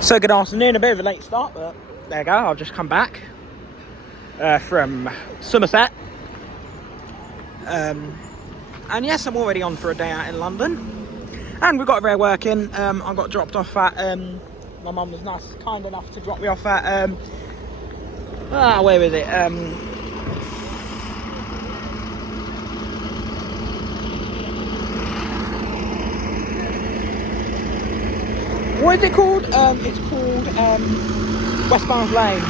So good afternoon, a bit of a late start, but there you go, I've just come back from Somerset. And yes, I'm already on for a day out in London. And we got everywhere working. I got dropped off at, my mum was kind enough to drop me off at, where was it? What is it called? It's called Westbound Lane.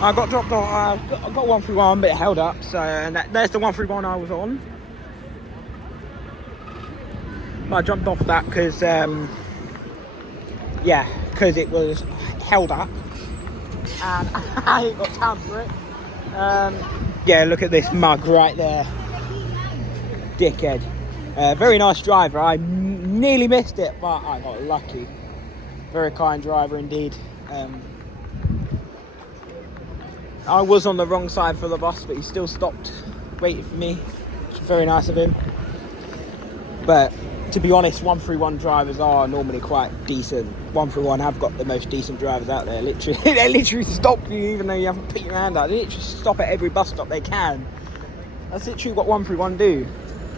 I got dropped off. I got 131, but it held up. So there's the 131 I was on. But I jumped off that because, because it was held up, and I ain't got time for it. Yeah, look at this mug right there, dickhead. Very nice driver. I nearly missed it, but I got lucky. Very kind driver indeed. I was on the wrong side for the bus, but he still stopped waiting for me, which was very nice of him. But to be honest, 131 drivers are normally quite decent. 131 have got the most decent drivers out there. Literally, they literally stop you even though you haven't put your hand out. They literally stop at every bus stop they can. That's literally what 131 do.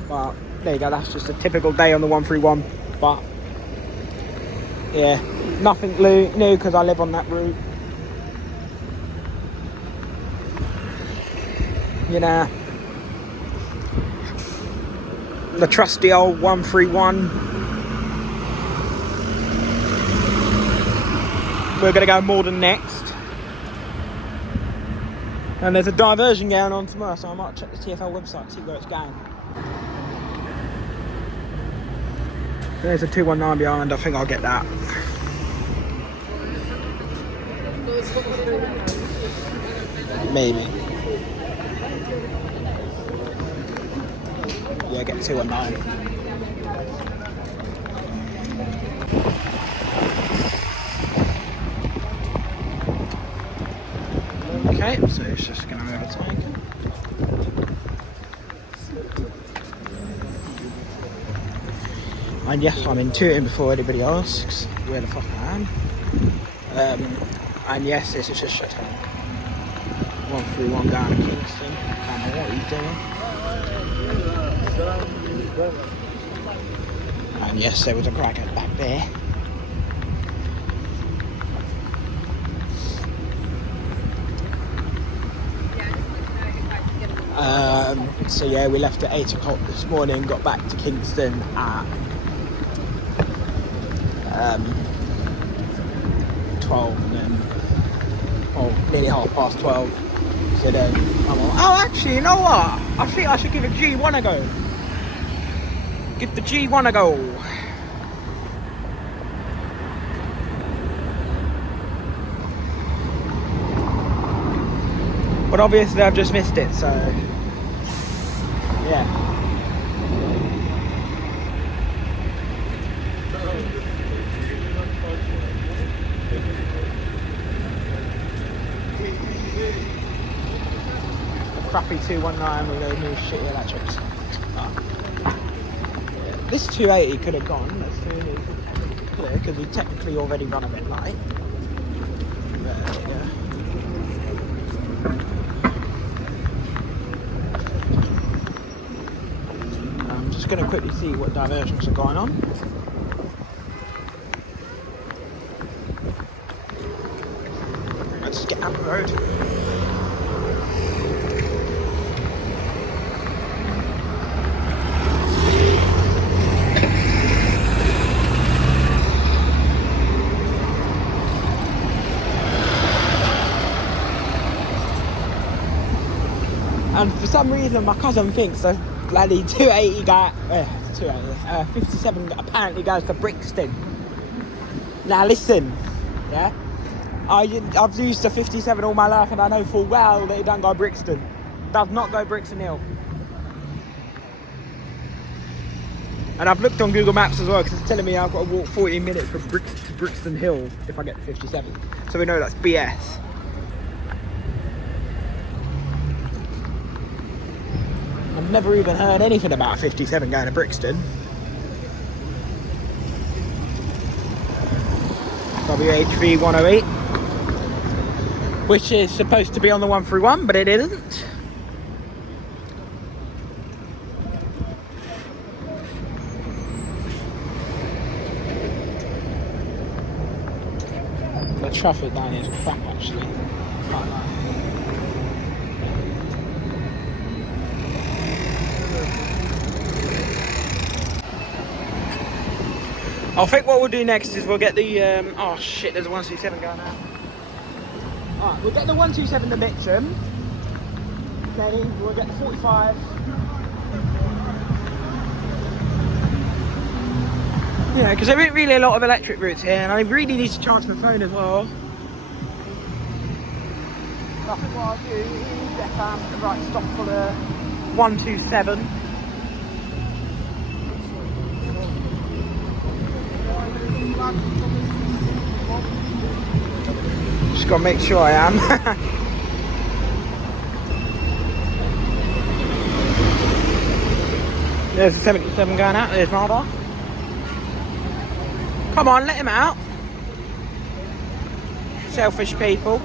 But there you go, that's just a typical day on the 131. But yeah, nothing new because I live on that route. You know, the trusty old 131. We're going to go Morden next. And there's a diversion going on tomorrow, so I might check the TfL website, see where it's going. There's a 219 behind, I think I'll get that. Maybe. Yeah, get 219. Okay, so it's just going to overtake. And yes, I'm intuiting before anybody asks where the fuck I am. And yes, this is just shut down. 131 down to Kingston. I don't know what he's doing. And yes, there was a crackhead back there. So yeah, we left at 8 o'clock this morning, got back to Kingston at 12, and then nearly 12:30. So then I'm like, oh, actually, you know what? I think I should give a G1 a go. Give the G1 a go. But obviously I've just missed it, so yeah. Crappy 219 with those new shitty electrics. This 280 could have gone. That's 280 clear because we technically already run a bit light. But yeah. I'm just going to quickly see what diversions are going on. Let's just get out the road. And for some reason, my cousin thinks the bloody 280 guy, 57 apparently goes to Brixton. Now listen, yeah, I've used the 57 all my life, and I know full well that it don't go Brixton. Does not go Brixton Hill. And I've looked on Google Maps as well, because it's telling me I've got to walk 14 minutes from Brixton Hill if I get to 57. So we know that's BS. I've never even heard anything about 57 going to Brixton. WH3 108, which is supposed to be on the 131, but it isn't. The traffic down here is crap, actually. Quite nice. I think what we'll do next is we'll get the oh shit, there's a 127 going out. Alright, we'll get the 127 to Mitcham. Okay, we'll get the 45. Yeah, because there isn't really a lot of electric routes here, and I really need to charge my phone as well. So I think what I'll do is get the right stop for the 127. Just gotta make sure I am. There's a 77 going out, there's Marder. Come on, let him out. Selfish people.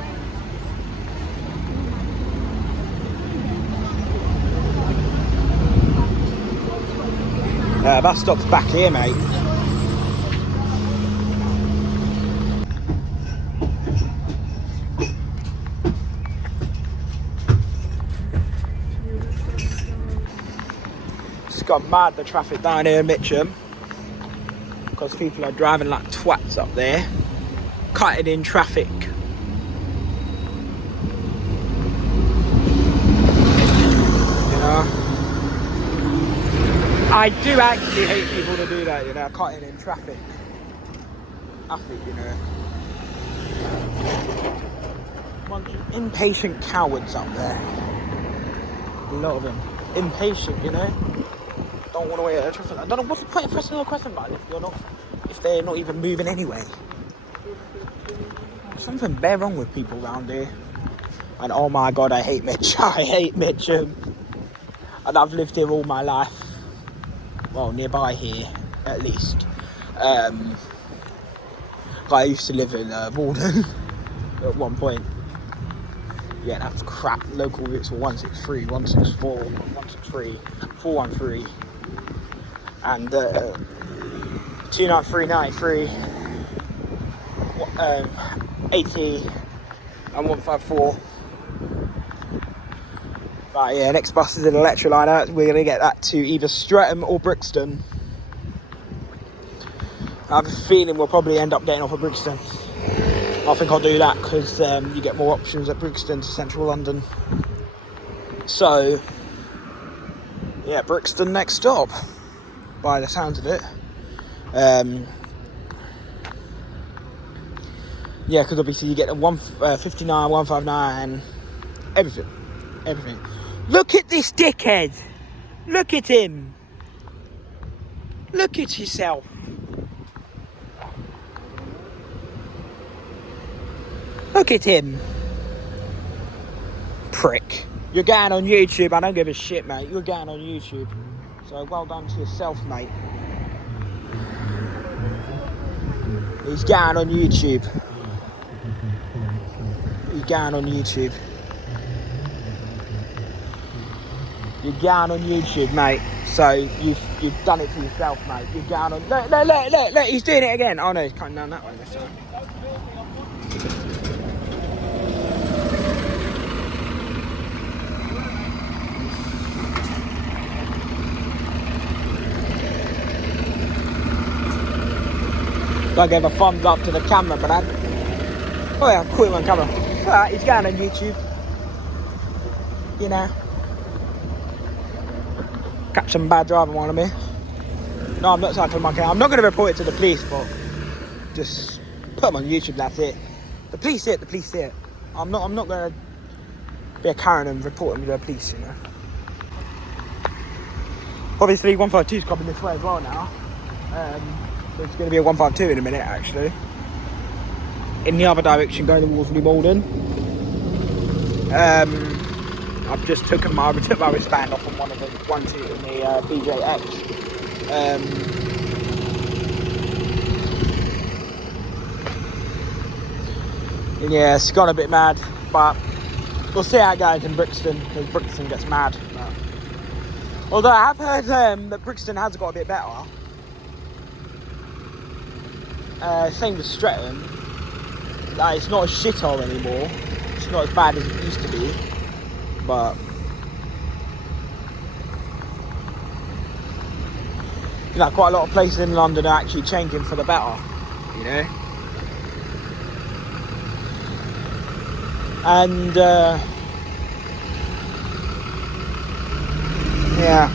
Bus stop's back here, mate. Just got mad the traffic down here in Mitcham, because people are driving like twats up there, cutting in traffic. You know, I do actually hate people to do that, you know, cutting in traffic. I think, you know, bunch of impatient cowards up there. A lot of them. Impatient, you know. Don't want to wait at traffic. I don't know what's the point of pressing a question like if they're not even moving anyway. There's something bare wrong with people around here. And oh my god, I hate Mitcham. I hate Mitcham. And I've lived here all my life. Well, nearby here, at least. I used to live in Walden at one point. Yeah, that's crap. Local routes were 163, 164, 163, 413, and 293, 93, 80, and 154. Right, yeah, next bus is an Electroliner. We're going to get that to either Streatham or Brixton. I have a feeling we'll probably end up getting off of Brixton. I think I'll do that because you get more options at Brixton to central London. So, yeah, Brixton next stop, by the sounds of it. Yeah, because obviously you get the 159, 159, everything. Look at this dickhead! Look at him! Look at yourself! Look at him. Prick. You're going on YouTube. I don't give a shit, mate. You're going on YouTube. So well done to yourself, mate. He's going on YouTube. He's going on YouTube. You're going on YouTube, mate. So you've done it to yourself, mate. You're going on. Look, he's doing it again. Oh no, he's coming down that way this time. Gotta give a thumbs up to the camera, Brad. Oh yeah, cool on camera. Alright, he's going on YouTube. You know. Catch some bad driving while I'm here. No, I'm not cycling my car. I'm not going to report it to the police, but just put them on YouTube, that's it. The police see it, I'm not going to be a Karen and report them to the police, you know. Obviously, 152 is coming this way as well now. There's going to be a 152 in a minute, actually. In the other direction, going towards New Malden. I've just took my wristband off on one of the 1-2 in the BJX. Yeah, it's gone a bit mad, but we'll see how it goes in Brixton, because Brixton gets mad. But... although I have heard that Brixton has got a bit better. Same with Streatham. Like, it's not a shithole anymore. It's not as bad as it used to be, but you know, quite a lot of places in London are actually changing for the better. You know. And yeah,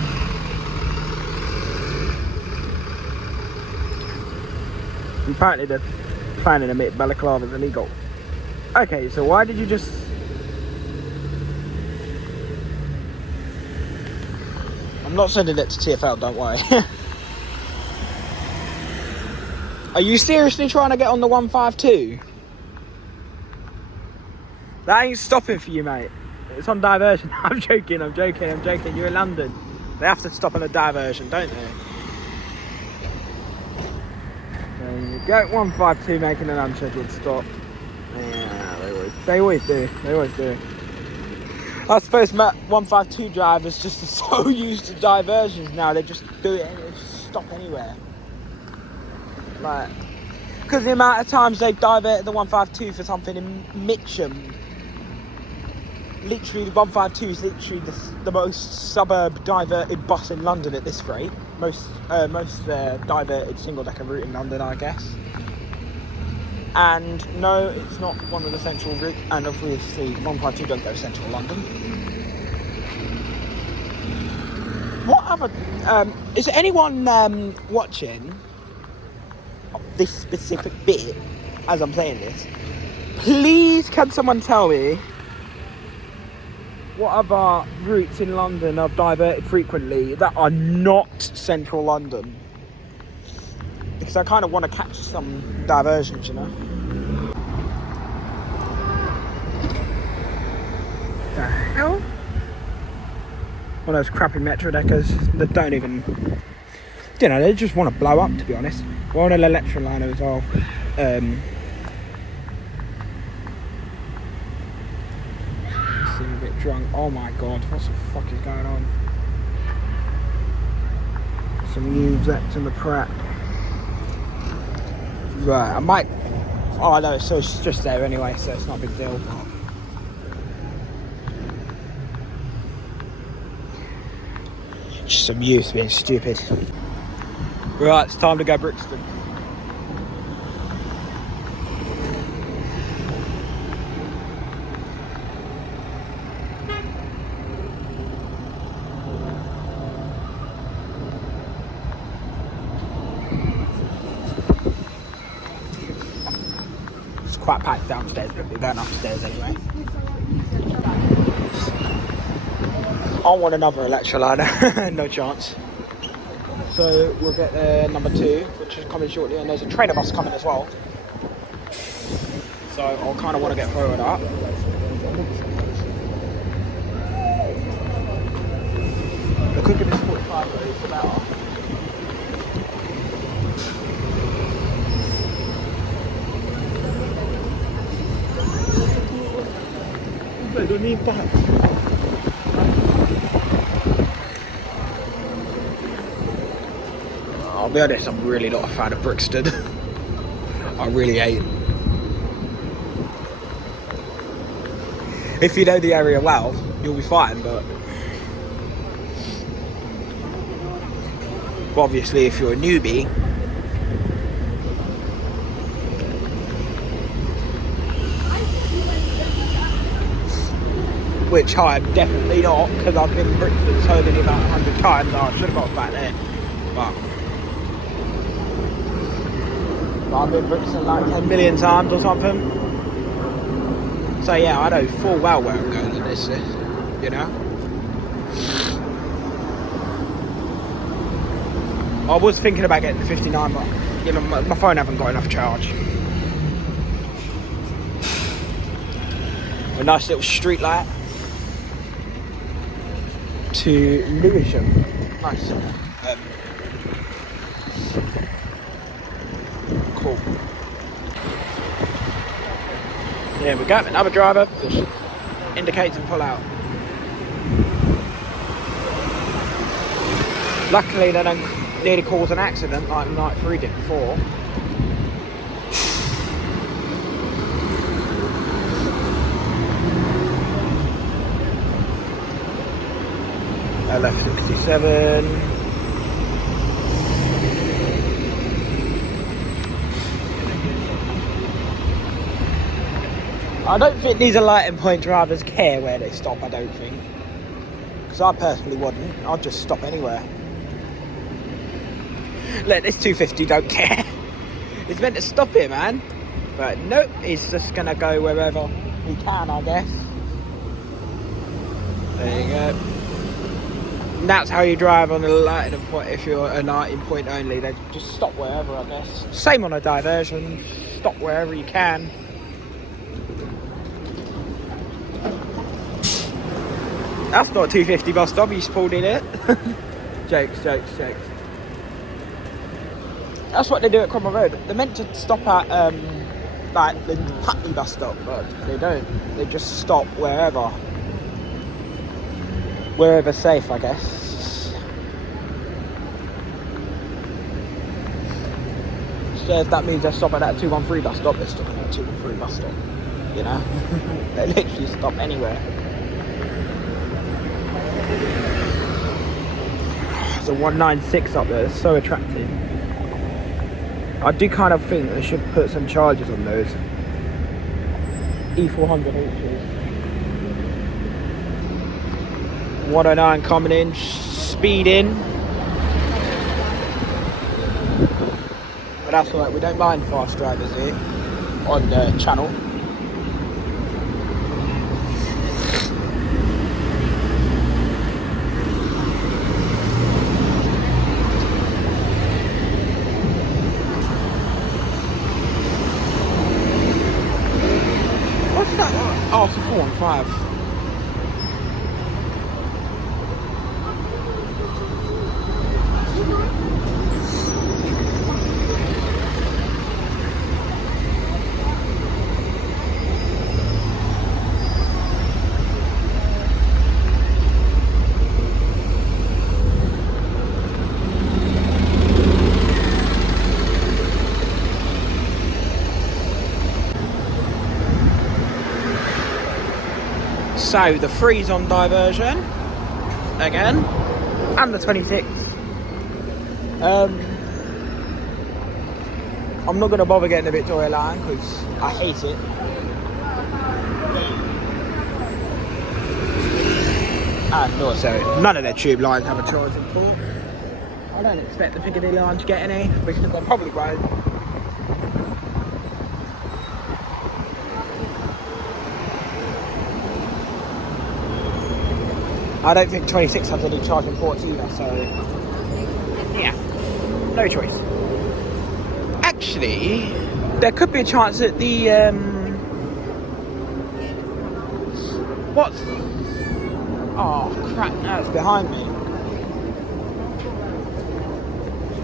apparently they're planning to make balaclavas illegal. Okay, so why did you just... I'm not sending it to TFL, don't worry. Are you seriously trying to get on the 152? That ain't stopping for you, mate. It's on diversion. I'm joking. You're in London. They have to stop on a diversion, don't they? There you go. 152 making an unscheduled stop. Yeah, they always do. I suppose 152 drivers just are so used to diversions now. They just do it and they just stop anywhere. Like, because the amount of times they've diverted the 152 for something in Mitcham. Literally, the 152 is literally the most suburb diverted bus in London at this rate. Most diverted single-decker route in London, I guess. And no, it's not one of the central routes. And obviously, 152 don't go central London. What other... is there anyone watching this specific bit as I'm saying this? Please, can someone tell me what other routes in London are diverted frequently that are not central London? Because I kind of want to catch some diversions, you know? The hell? One of those crappy Metro deckers that don't even... you know, they just want to blow up, to be honest. We're on an Electroliner as well. Seem a bit drunk. Oh my god, what the fuck is going on? Some new Zex in the Pratt. Right, I might... oh no, so it's just there anyway, so it's not a big deal. Just some youth being stupid. Right, it's time to go Brixton. It's quite packed downstairs, but we're going upstairs anyway. I want another Electroliner, no chance. So we'll get number 2, which is coming shortly, and there's a trainer bus coming as well. So I'll kind of want to get forward up. The quicker this 45 goes, the better. I don't need that. I'll be honest, I'm really not a fan of Brixton. I really ain't. If you know the area well, you'll be fine, but obviously if you're a newbie, which I'm definitely not, because I've been in Brixton so many about 100 times. I should have got back there, but I've been in Brixton like 10 million times or something. So yeah, I know full well where I'm going with this, you know. I was thinking about getting the 59, but you know, my phone haven't got enough charge. A nice little street light to Lewisham. Nice. Cool. There we go, another driver just indicates and pull out. Luckily they don't nearly cause an accident like Night 3 did before. LF67. I don't think these Alighting Point drivers care where they stop, I don't think. Because I personally wouldn't. I'd just stop anywhere. Look, this 250 don't care. It's meant to stop here, man. But nope, he's just going to go wherever he can, I guess. There you go. And that's how you drive on a Alighting Point if you're a Alighting Point only. They just stop wherever, I guess. Same on a diversion. Stop wherever you can. That's not a 250 bus stop, you pulled in it. Jokes. That's what they do at Cromwell Road. They're meant to stop at like the Putney bus stop, but they don't. They just stop wherever. Wherever safe, I guess. So if that means they're stopping at a 213 bus stop, they're stopping at a 213 bus stop. You know? They literally stop anywhere. There's a 196 up there, it's so attractive. I do kind of think they should put some charges on those E400Hs. 109 coming in, speed in. But that's alright, we don't mind fast drivers here on the channel. What's that one? Oh, it's a 415. So the 3's on diversion again, and the 26. I'm not going to bother getting the Victoria line because I hate it. And also, none of their tube lines have a charging port. I don't expect the Piccadilly line to get any because they probably won't. I don't think 26 has any charging ports either, so yeah, no choice. Actually, there could be a chance that the what? Oh crap! Now it's behind me.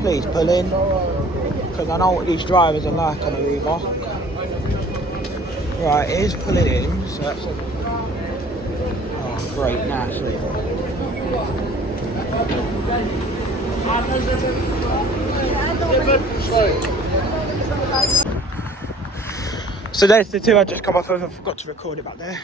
Please pull in, because I know what these drivers are like on a Reebok. Right, it is pulling in, so that's a great, naturally. So there's the two I just come off of. I forgot to record it back there.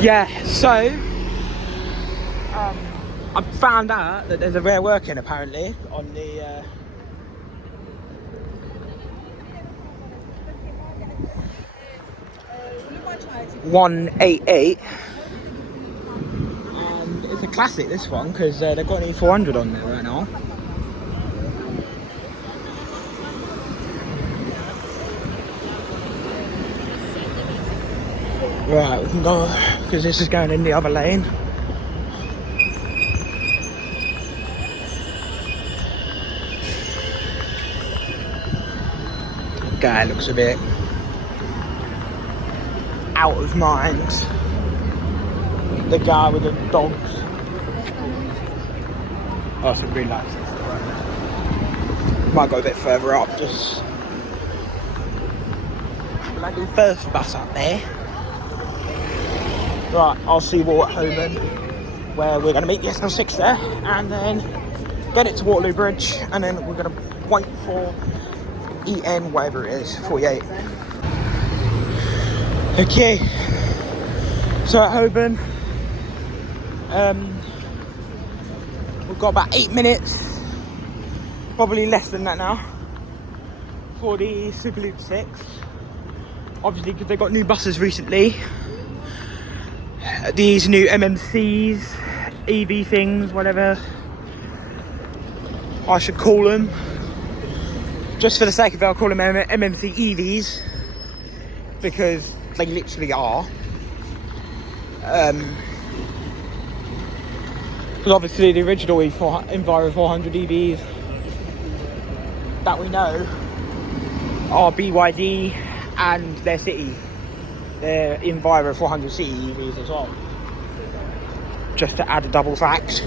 Yeah, so I found out that there's a rare working apparently on the 188, and it's a classic, this one, because they've got an E400 on there right now. Right, we can go, because this is going in the other lane. Guy looks a bit out of mind. The guy with the dogs. Oh, some green lights. Might go a bit further up, just bloody first bus up there. Right, I'll see you all at Holborn, where we're going to meet the SL6 there, and then get it to Waterloo Bridge, and then we're going to wait for EN, whatever it is, 48. Okay, so at Holborn, we've got about 8 minutes, probably less than that now, for the Superloop 6. Obviously, because they got new buses recently. These new MMCs, EV things, whatever I should call them. Just for the sake of it, I'll call them MMC EVs, because they literally are. Because obviously the original Enviro 400 EVs that we know are BYD and their City. Their Enviro 400 City EVs as well. Just to add a double fact.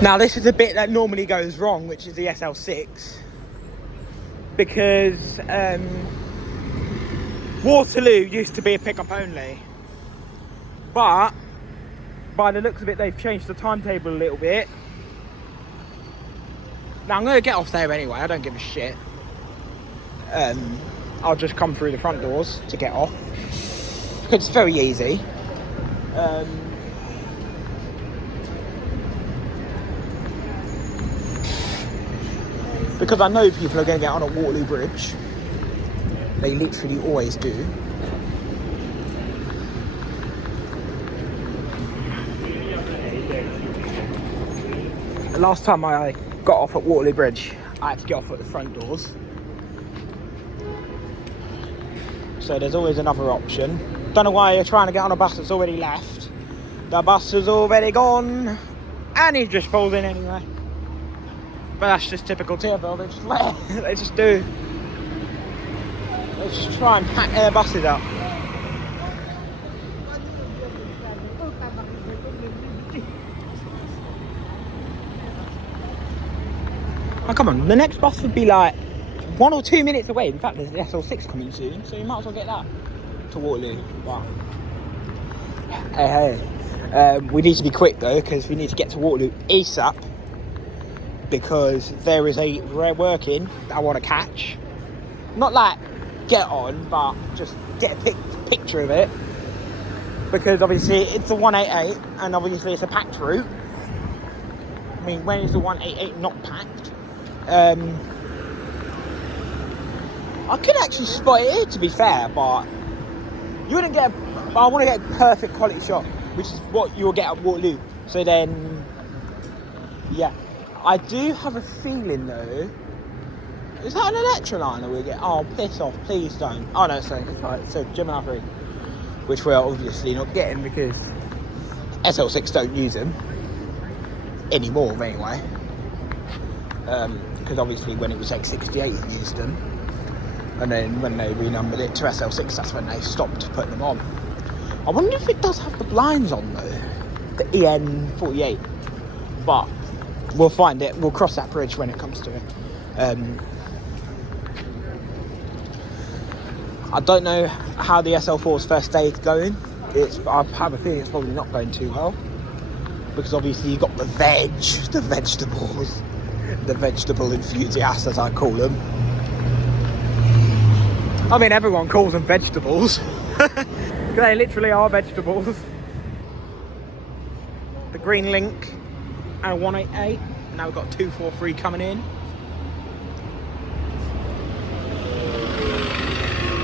Now this is the bit that normally goes wrong, which is the SL6. Because Waterloo used to be a pickup only. But by the looks of it, they've changed the timetable a little bit. Now I'm going to get off there anyway, I don't give a shit. I'll just come through the front doors to get off. Because it's very easy. Because I know people are going to get on at Waterloo Bridge. They literally always do. The last time I got off at Waterloo Bridge, I had to get off at the front doors. So there's always another option. Don't know why you're trying to get on a bus that's already left. The bus is already gone. And he just pulls in anyway. But that's just typical TfL, they just let it, they just do. They just try and pack their buses up. Oh, come on, the next bus would be like 1 or 2 minutes away. In fact, there's the SL6 coming soon, so you might as well get that to Waterloo. Wow. Hey, we need to be quick though, because we need to get to Waterloo ASAP. Because there is a rare working that I want to catch. Not like get on, but just get a picture of it. Because obviously it's a 188 and obviously it's a packed route. I mean, when is the 188 not packed? I could actually spot it here, to be fair, but you wouldn't get. I want to get a perfect quality shot, which is what you'll get at Waterloo. So then, yeah. I do have a feeling though. Is that an Electroliner we get? Oh, piss off! Please don't. Oh no, sorry. It's right. So Gemini 3, which we're obviously not getting because SL6 don't use them anymore, anyway. Because obviously when it was X68, it used them, and then when they renumbered it to SL6, that's when they stopped putting them on. I wonder if it does have the blinds on though, the EN48, but. We'll find it. We'll cross that bridge when it comes to it. I don't know how the SL4's first day is going. I have a feeling it's probably not going too well. Because obviously you've got the vegetables. The vegetable enthusiasts, as I call them. I mean, everyone calls them vegetables. They literally are vegetables. The Green Link. And 188. Now we've got 243 coming in.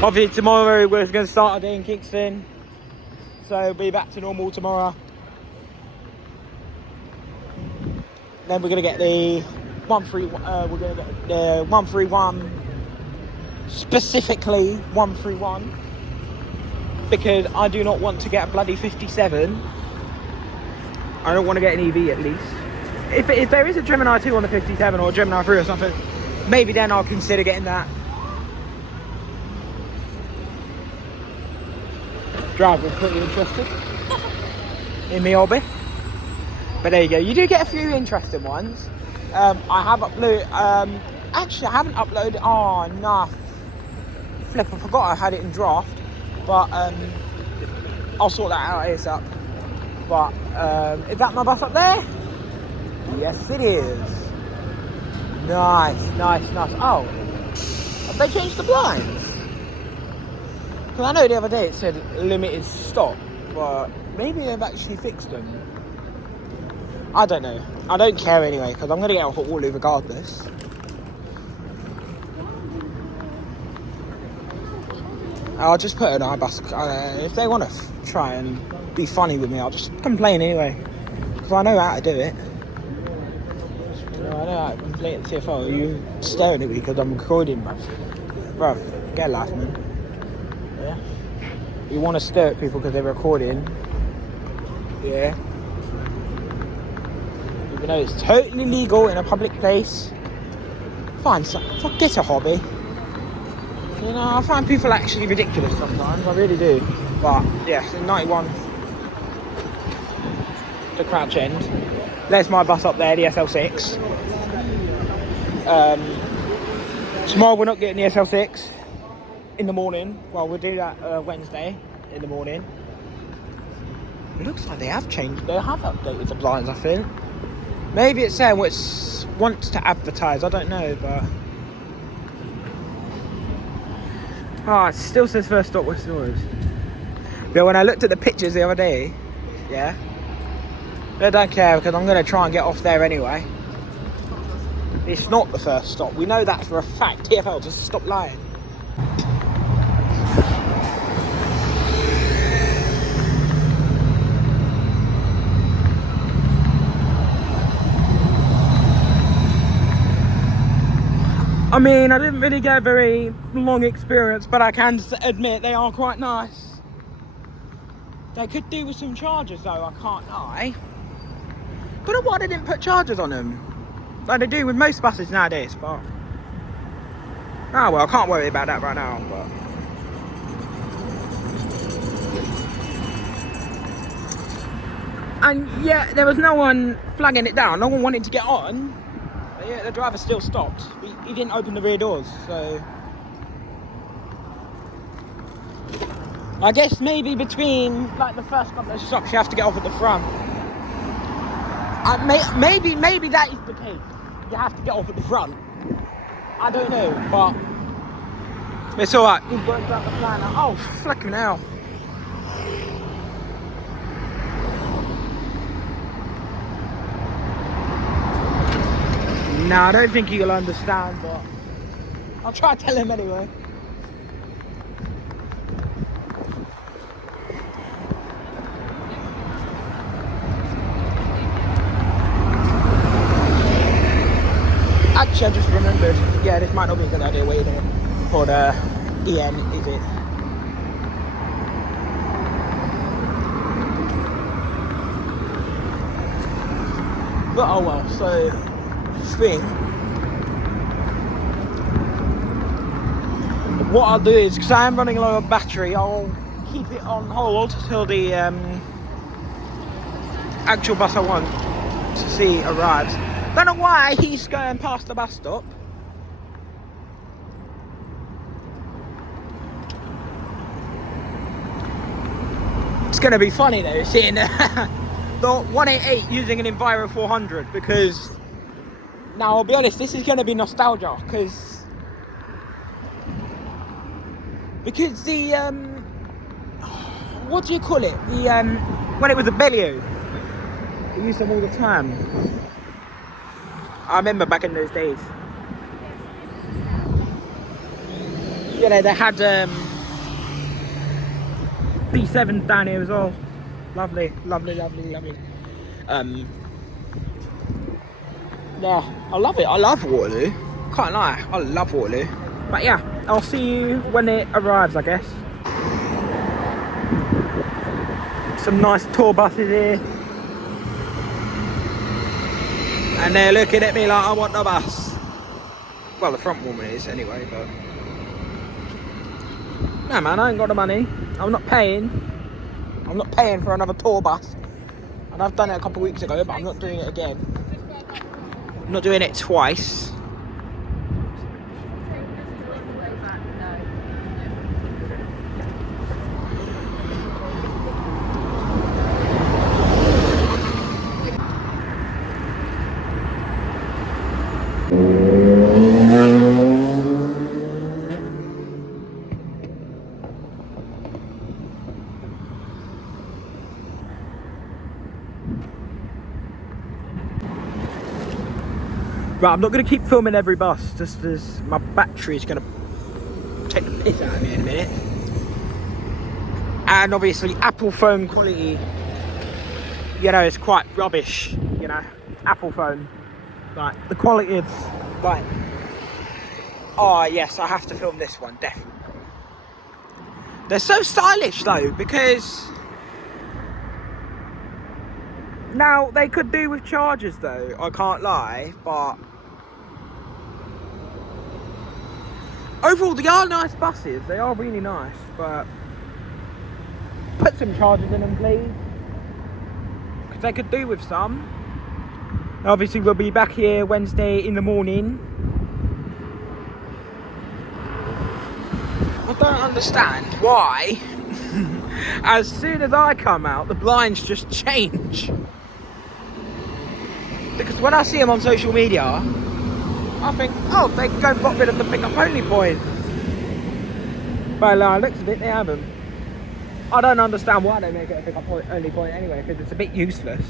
Obviously tomorrow we're going to start our day in Kingston, so we'll be back to normal tomorrow. Then we're going to get the 131, specifically 131, because I do not want to get a bloody 57. I don't want to get an EV at least. If there is a Gemini 2 on the 57 or a Gemini 3 or something, maybe then I'll consider getting that. driver pretty interested in me hobby. But there you go. You do get a few interesting ones. I have uploaded. Actually, I haven't uploaded. Oh, nah. Flip, I forgot I had it in draft. But I'll sort that out ASAP. But is that my bus up there? Yes, it is. Nice. Oh, have they changed the blinds? Because I know the other day it said limited stop, but maybe they've actually fixed them. I don't know. I don't care anyway, because I'm going to get a hot water regardless. I'll just put an iBus. If they want to try and be funny with me, I'll just complain anyway. Because I know how to do it. I know how to complain at the TFL. You staring at me because I'm recording, bruv. Get a laugh, man. Yeah? You want to stare at people because they're recording. Yeah. Even though it's totally legal in a public place. Fine, so get a hobby. You know, I find people actually ridiculous sometimes, I really do. But yeah, so 91 to Crouch End. There's my bus up there, the SL6. Tomorrow we're not getting the SL6 in the morning. Well, we'll do that Wednesday in the morning. It looks like they have changed. They have updated the blinds, I think. Maybe it's saying what it wants to advertise. I don't know, but it still says first stop West Norwood. But when I looked at the pictures the other day, yeah, I don't care because I'm going to try and get off there anyway. It's not the first stop. We know that for a fact. TFL, just stop lying. I mean, I didn't really get a very long experience, but I can admit they are quite nice. They could do with some chargers though, I can't lie. But why they didn't put chargers on them? Like they do with most buses nowadays, but well, I can't worry about that right now, but and yeah, there was no one flagging it down, no one wanted to get on. But yeah, the driver still stopped. He didn't open the rear doors, so I guess maybe between like the first couple of stops you have to get off at the front. Maybe that is the case. You have to get off at the front. I don't know, but it's alright. We've worked out the plan now. Oh, flicking hell. No, I don't think he'll understand, but I'll try to tell him anyway. Actually, I just remembered. Yeah, this might not be a good idea waiting for the EN, is it? But oh well, so thing. What I'll do is, because I am running low on battery, I'll keep it on hold till the actual bus I want to see arrives. Don't know why he's going past the bus stop. It's going to be funny though, seeing the 188 using an Enviro 400, because now I'll be honest, this is going to be nostalgia, because the what do you call it? The when it was a Bellio, we used them all the time. I remember back in those days. You know, they had B7s down here as well. Lovely. Yeah, I love it. I love Waterloo. Can't lie, I love Waterloo. But yeah, I'll see you when it arrives, I guess. Some nice tour buses here. And they're looking at me like I want the bus. Well, the front woman is anyway, but no man, I ain't got the money. I'm not paying. I'm not paying for another tour bus. And I've done it a couple of weeks ago, but I'm not doing it again. I'm not doing it twice. Right, I'm not going to keep filming every bus, just as my battery is going to take the piss out of me in a minute. And obviously Apple phone quality, you know, is quite rubbish, you know, Apple phone. Like, the quality is, like, oh yes, I have to film this one, definitely. They're so stylish though, because now they could do with chargers though, I can't lie, but overall they are nice buses, they are really nice, but put some chargers in them please, because they could do with some. Obviously we'll be back here Wednesday in the morning. I don't understand why as soon as I come out the blinds just change, because when I see them on social media I think, oh, they go and got rid of the pick up only point, but looks of it they haven't. I don't understand why they make it a pick up only point anyway, because it's a bit useless.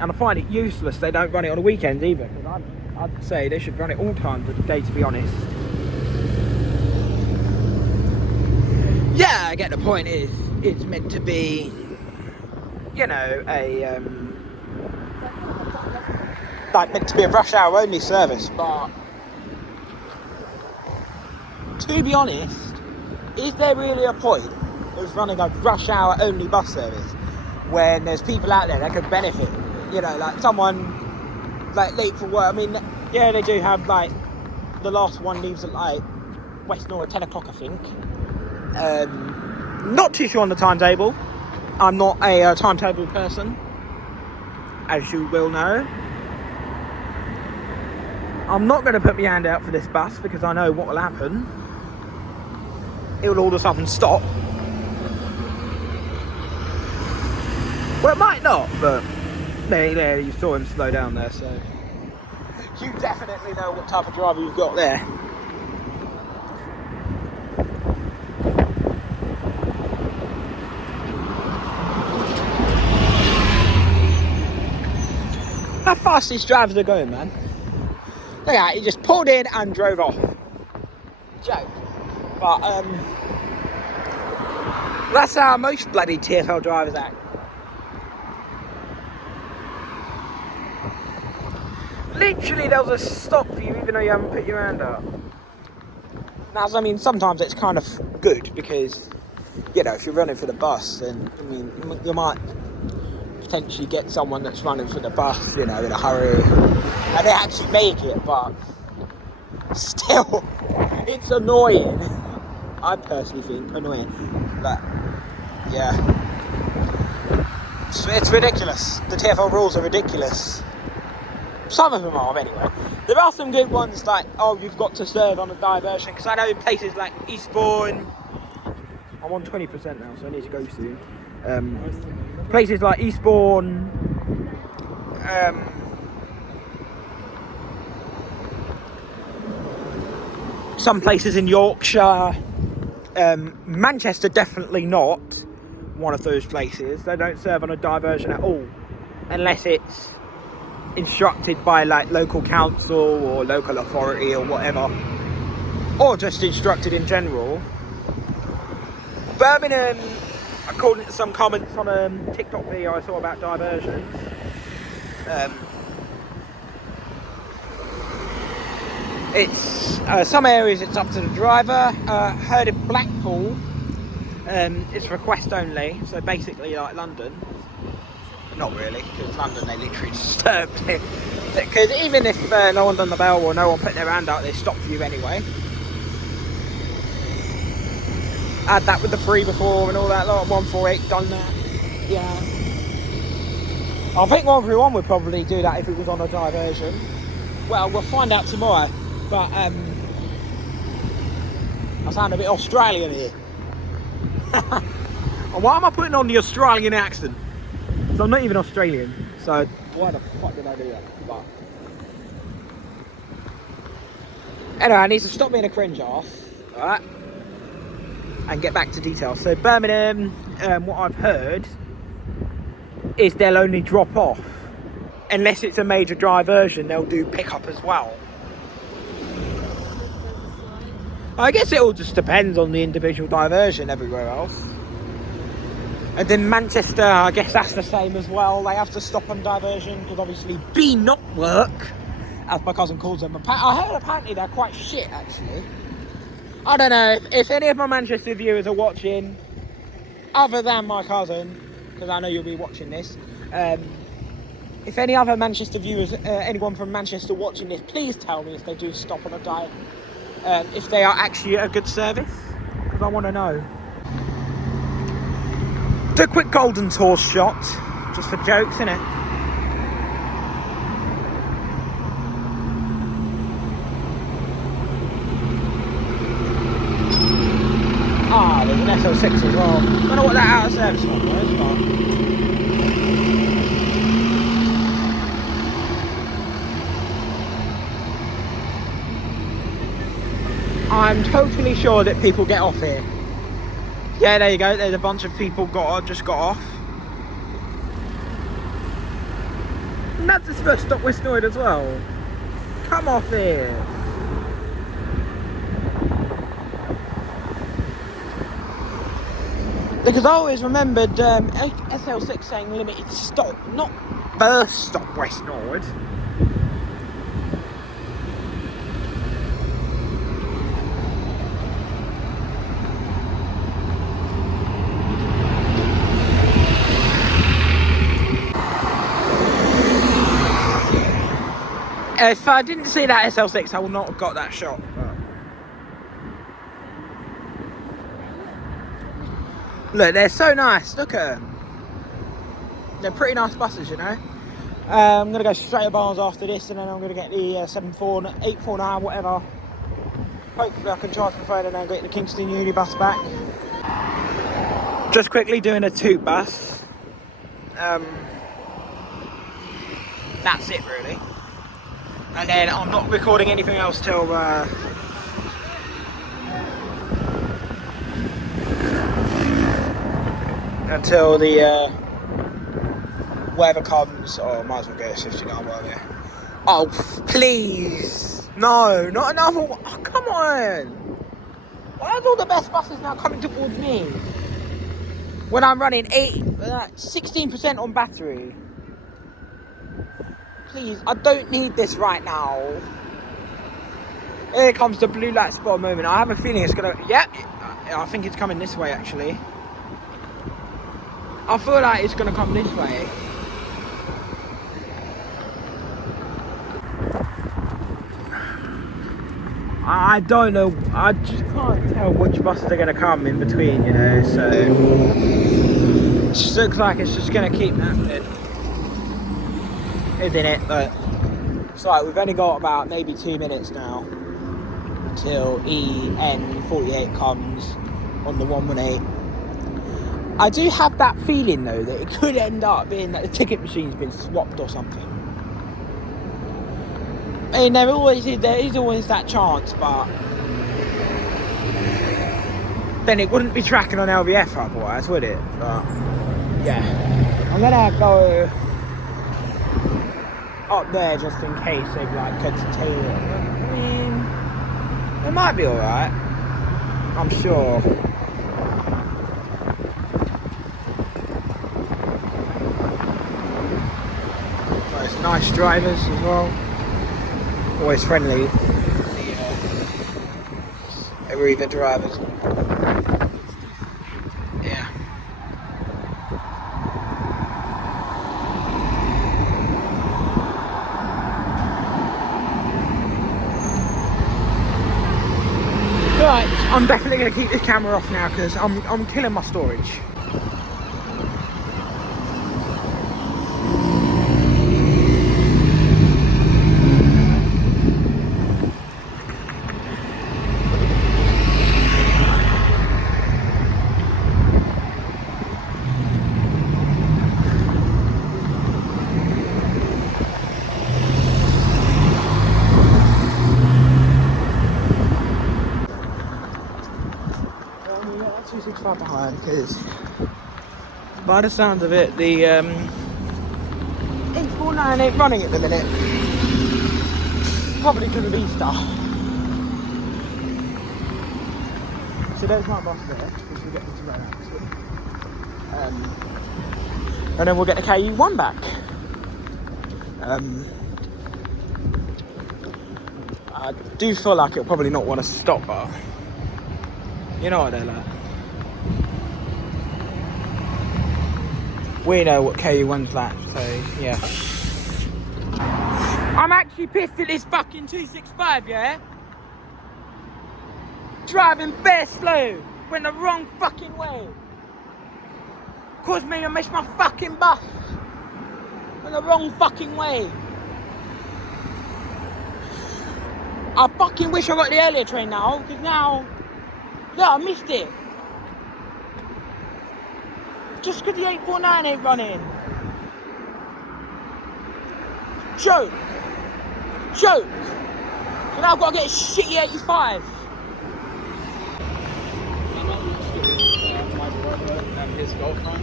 And I find it useless they don't run it on the weekends either, because I'd say they should run it all times of the day, to be honest. Yeah, I get the point is, it's meant to be, you know, like meant to be a rush hour only service, but to be honest, is there really a point of running a rush hour only bus service when there's people out there that could benefit? You know, like someone like late for work. I mean, yeah, they do have, like, the last one leaves at like West North at 10 o'clock, I think. Not too sure on the timetable. I'm not a timetable person, as you will know. I'm not going to put my hand out for this bus because I know what will happen. It will all of a sudden stop. Well, it might not, but there you saw him slow down there, so you definitely know what type of driver you've got there. How fast these drivers are going, man. Look at that, he just pulled in and drove off. Joke. But that's how most bloody TfL drivers act. Literally, they'll just stop for you even though you haven't put your hand up. Now, I mean, sometimes it's kind of good because, you know, if you're running for the bus, then, I mean, you might potentially get someone that's running for the bus, you know, in a hurry, and they actually make it, but still, it's annoying. I personally think annoying. But, yeah. It's ridiculous. The TfL rules are ridiculous. Some of them are, anyway. There are some good ones, like, oh, you've got to serve on a diversion, because I know in places like Eastbourne, I'm on 20% now, so I need to go soon. Places like Eastbourne, some places in Yorkshire, Manchester definitely not one of those places. They don't serve on a diversion at all, unless it's instructed by like local council or local authority or whatever, or just instructed in general. Birmingham, according to some comments on a TikTok video I saw about diversions, it's some areas it's up to the driver. Heard in Blackpool, it's request only, so basically like London. Not really, because London they literally disturbed it. Because even if no one done the bell or no one put their hand out, they stop for you anyway. Had that with the 3 before and all that lot. 148 done that. Yeah. I think 131 would probably do that if it was on a diversion. Well, we'll find out tomorrow. But I sound a bit Australian here. And why am I putting on the Australian accent? So I'm not even Australian. So why the fuck did I do that? But anyway, I need to stop being a cringe ass. Alright. And get back to details. So Birmingham, what I've heard is they'll only drop off. Unless it's a major diversion, they'll do pickup as well. I guess it all just depends on the individual diversion everywhere else. And then Manchester, I guess that's the same as well. They have to stop on diversion because obviously B not work, as my cousin calls them. I heard apparently they're quite shit actually. I don't know if any of my Manchester viewers are watching, other than my cousin, because I know you'll be watching this. If any other Manchester viewers, anyone from Manchester watching this, please tell me if they do stop on a dive. If they are actually a good service, because I want to know. Do a quick Golden Tour shot, just for jokes, innit? Ah, there's an SL6 as well. I don't know what that out of service one was, but I'm totally sure that people get off here. Yeah, there you go. There's a bunch of people just got off. And that's the first stop West Noid as well. Come off here. Because I always remembered SL6 saying limited stop, not first stop West Noid. If I didn't see that SL6, I would not have got that shot. Look, they're so nice. Look at them. They're pretty nice buses, you know. I'm going to go straight to Barnes after this, and then I'm going to get the 749, whatever. Hopefully I can charge my phone and then get the Kingston Uni bus back. Just quickly doing a toot bus. That's it, really. And then I'm not recording anything else till until the whatever comes. Oh, might as well get a 59 while there. Oh, please! No, not another one. Oh, come on! Why are all the best buses now coming towards me? When I'm running 16% on battery. Please, I don't need this right now. Here comes the blue light spot moment. I have a feeling it's gonna... Yep, I think it's coming this way, actually. I feel like it's gonna come this way. I don't know. I just can't tell which buses are gonna come in between, you know, so... It just looks like it's just gonna keep happening. Isn't it? But it's like we've only got about maybe 2 minutes now till EN48 comes on the 118. I do have that feeling though that it could end up being that the ticket machine's been swapped or something. I mean, there is always that chance, but then it wouldn't be tracking on LVF otherwise, would it? But yeah, I'm gonna go up there just in case they've like cut to tail it. I mean, it might be alright. I'm sure. Nice, nice drivers as well. Always friendly. The Arriva drivers. Yeah. Right, I'm definitely going to keep this camera off now because I'm killing my storage. Yeah, that's 265 behind because by the sounds of it, the 849 ain't running at the minute. Probably because of Easter. So there's my bus there, which we'll get into right now. And then we'll get the KU1 back. I do feel like it'll probably not want to stop, but you know what they're like. We know what KU1's like, so yeah. I'm actually pissed at this fucking 265, yeah? Driving bare slow, went the wrong fucking way. Caused me to miss my fucking bus. Went the wrong fucking way. I fucking wish I got the earlier train now, because now, yeah, I missed it. Just because the 849 ain't running. Joke. So now I've got to get a shitty 85. His girlfriend.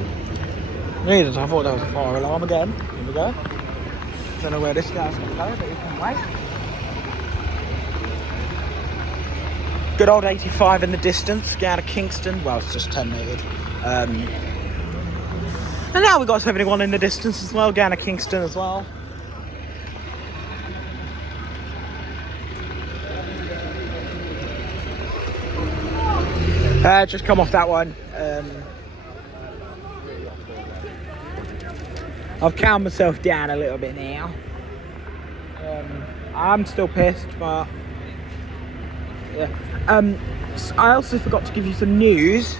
Jesus, I thought that was a fire alarm again. Here we go. Don't know where this guy's going to go, but you can wait. Good old 85 in the distance, going to Kingston. Well, it's just terminated. And now we've got 71 in the distance as well, going to Kingston as well. Just come off that one. I've calmed myself down a little bit now. I'm still pissed, but yeah. I also forgot to give you some news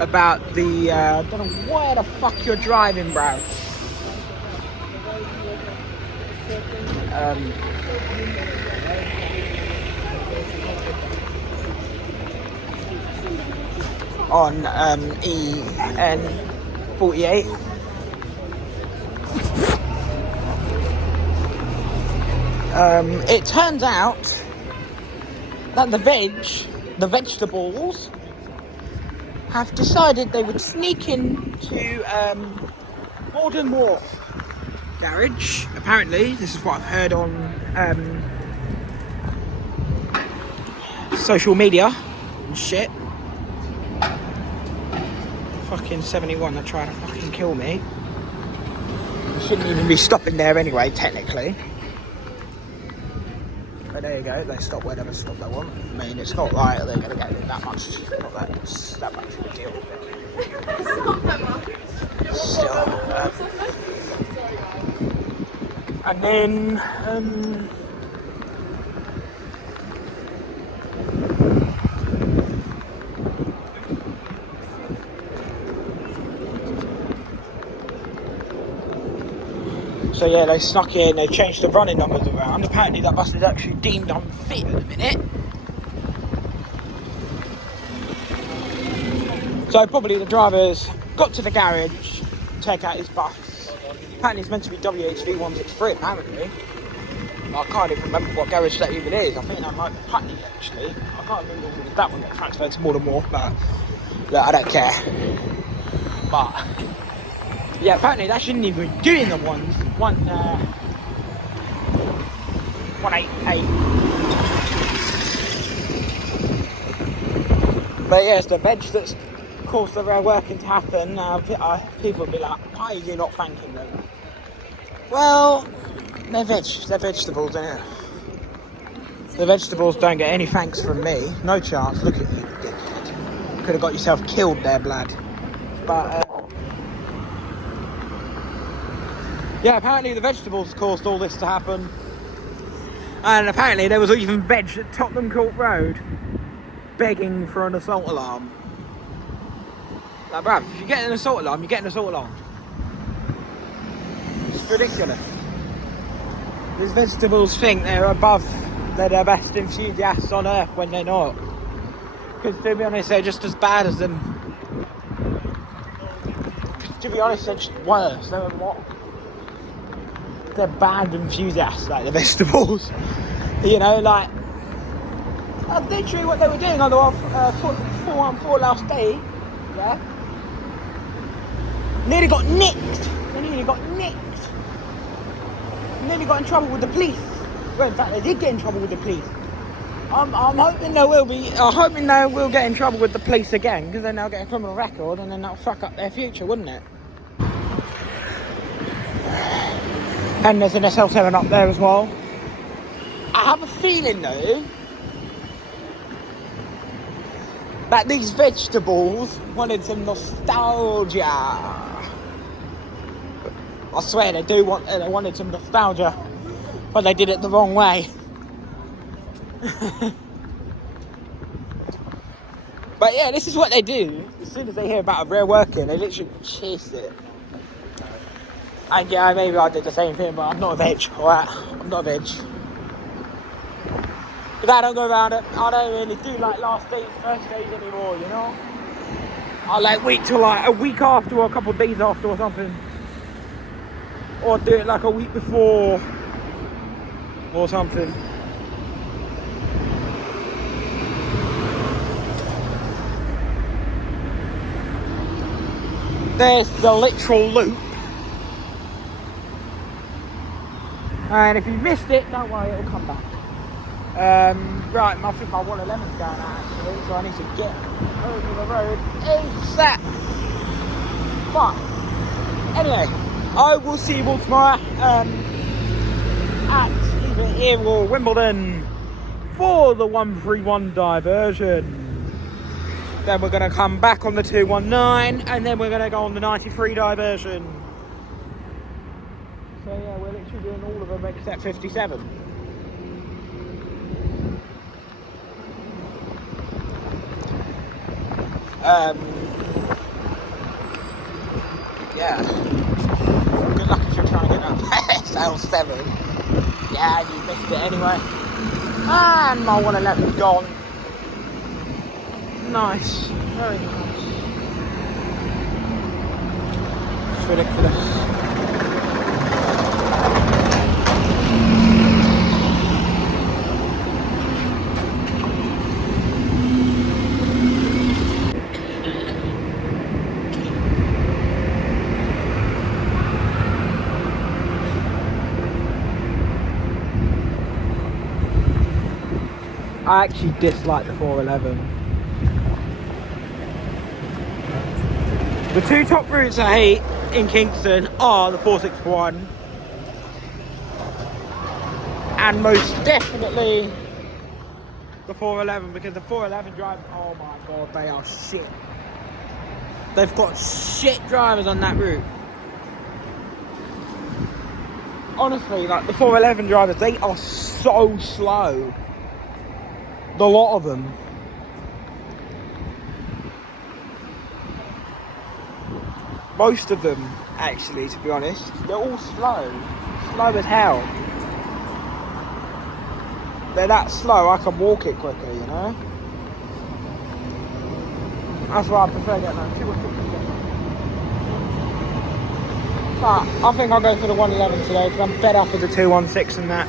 about the. I don't know where the fuck you're driving, bro. On EN48. It turns out that the vegetables, have decided they would sneak into Morden Wharf garage. Apparently, this is what I've heard on social media and shit. Fucking 71, they try to fucking kill me. I shouldn't even be stopping there anyway, technically. But there you go, they stop whenever stop they want. I mean, it's not like they're going to get it that much, not that it's that much of a deal. It's not that much. Still. And then, so yeah, they snuck in, they changed the running numbers around. Apparently that bus is actually deemed unfit at the minute. So probably the drivers got to the garage, take out his bus. Apparently it's meant to be WHV163 apparently. I can't even remember what garage that even is. I think that might be Putney actually. I can't remember if that one got transferred to Morden Wharf, but look, I don't care. But yeah, apparently that shouldn't even be doing the 188. But yeah, it's the veg that's caused the working to happen. People will be like, why are you not thanking them? Well, they're vegetables, isn't it? The vegetables don't get any thanks from me. No chance. Look at you, dickhead. Could have got yourself killed there, blood. But yeah, apparently the vegetables caused all this to happen. And apparently there was even veg at Tottenham Court Road. begging for an assault alarm. Like, bruv, if you get an assault alarm, you get an assault alarm. It's ridiculous. These vegetables think they're the best enthusiasts on earth when they're not. Because to be honest, they're just as bad as them. To be honest, they're just worse. They're bad enthusiasts, like the vegetables. You know, like, that's literally what they were doing on the 4-on-4 last day. Yeah? Nearly got nicked. They nearly got nicked. Nearly got in trouble with the police. Well, in fact, they did get in trouble with the police. I'm hoping they will be. I'm hoping they will get in trouble with the police again, because then they'll get a criminal record, and then that'll fuck up their future, wouldn't it? And there's an SL7 up there as well. I have a feeling though that these vegetables wanted some nostalgia. I swear they wanted some nostalgia, but they did it the wrong way. But yeah, this is what they do. As soon as they hear about a rare working, they literally chase it. And yeah, maybe I did the same thing, but I'm not a veg, alright? I'm not a veg. But I don't go around it. I don't really do like last days, first days anymore, you know? I like wait till like a week after or a couple of days after or something. Or do it like a week before or something. There's the literal loop. And if you missed it, don't worry, it'll come back. Right, I think my 111's going out actually, so I need to get over the road ASAP. But anyway, I will see you all tomorrow at either here or Wimbledon for the 131 diversion. Then we're going to come back on the 219, and then we're going to go on the 93 diversion. So yeah, we're literally doing all of them except 57. Yeah. Good luck if you're trying to get that SL7. Yeah, you missed it anyway. And my 111's gone. Nice. Very nice. It's ridiculous. I actually dislike the 411. The two top routes I hate in Kingston are the 461 and most definitely the 411, because the 411 drivers, oh my god, they are shit. They've got shit drivers on that route. Honestly, like the 411 drivers, they are so slow. The lot of them. Most of them, actually, to be honest, they're all slow. Slow as hell. They're that slow, I can walk it quicker, you know? That's why I prefer getting that 216. But I think I'll go for the 111 today, because I'm fed up with the 216 and that.